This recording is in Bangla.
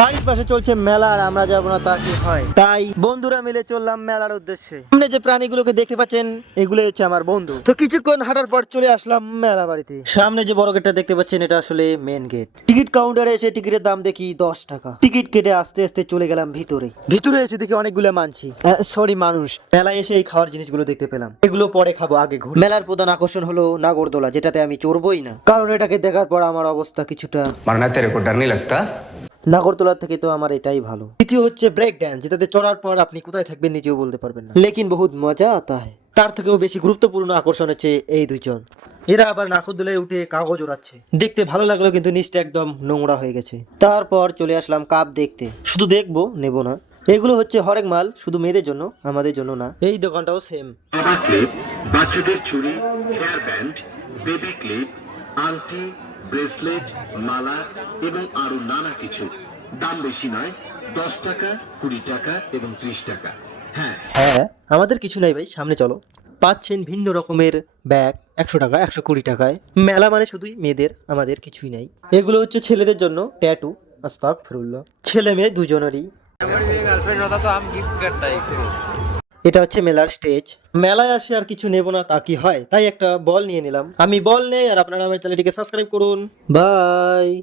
বাড়ির পাশে চলছে মেলা আর আমরা যাব না তা কি হয়? তাই বন্ধুরা মিলে চললাম মেলার উদ্দেশ্যে। সামনে যে প্রাণীগুলোকে দেখতে পাচ্ছেন এগুলো হচ্ছে আমার বন্ধু। তো কিছুক্ষণ হাঁটার পর চলে আসলাম মেলা বাড়িতে। সামনে যে বড় গেটটা দেখতে পাচ্ছেন, এটা আসলে মেন গেট টিকিট কাউন্টারে এসে টিকিটের দাম দেখি দশ টাকা। টিকিট কেটে আস্তে আস্তে চলে গেলাম ভিতরে। ভিতরে এসে দেখি অনেকগুলো মানছি। সরি মানুষ। মেলায় এসে এই খাওয়ার জিনিসগুলো দেখতে পেলাম। এগুলো পরে খাব আগে ঘুর। মেলার প্রধান আকর্ষণ হলো নাগরদোলা, যেটাতে আমি চড়বই না। কারণ এটাকে দেখার পর আমার অবস্থা কিছুটা মারনা, তেরে কো লাগতা? নাগরতলা থেকে তো আমার এটাই ভালো। দ্বিতীয় হচ্ছে ব্রেক ড্যান্স যেটাতে চড়ার পর আপনি কোথায় থাকবেন নিজেও বলতে পারবেন না। লেকিন বহুত মজা আতা হয় তার থেকেও বেশি গুরুত্বপূর্ণ আকর্ষণ হচ্ছে এই দুজন এরা আবার নাকুদুলে উঠে কাগজ ওড়াচ্ছে। দেখতে ভালো লাগল কিন্তু নিচটা একদম নোংরা হয়ে গেছে। তারপর চলে আসলাম কাপ দেখতে। শুধু দেখব নেব না। এগুলো হচ্ছে হরেক মাল শুধু মেয়েদের জন্য আমাদের জন্য না। এই দোকানটাও সেম বাচ্চাদের চুড়ি হেয়ার ব্যান্ড বেবি ক্লিপ আংটি ব্রেসলেট মালা এবং আরও নানা কিছু। দাম বেশি নয় দশ টাকা কুড়ি টাকা এবং ত্রিশ টাকা। হ্যাঁ। হ্যাঁ আমাদের কিছু নাই ভাই সামনে চলো। পাচ্ছেন ভিন্ন রকমের ব্যাগ একশো টাকা একশো কুড়ি টাকায়। মেলা মানে শুধুই মেয়েদের আমাদের কিছুই নাই। এগুলো হচ্ছে ছেলেদের জন্য ট্যাটু আস্তাক ফিরুল্লাহ ছেলে মেয়ে দুজনেরই। এটা হচ্ছে মেলার স্টেজ। মেলায় আসে আর কিছু নেব না তা কি হয়? তাই একটা বল নিয়ে নিলাম। আমি বল নেই আর আপনারা আমার চ্যানেলটিকে সাবস্ক্রাইব করুন। বাই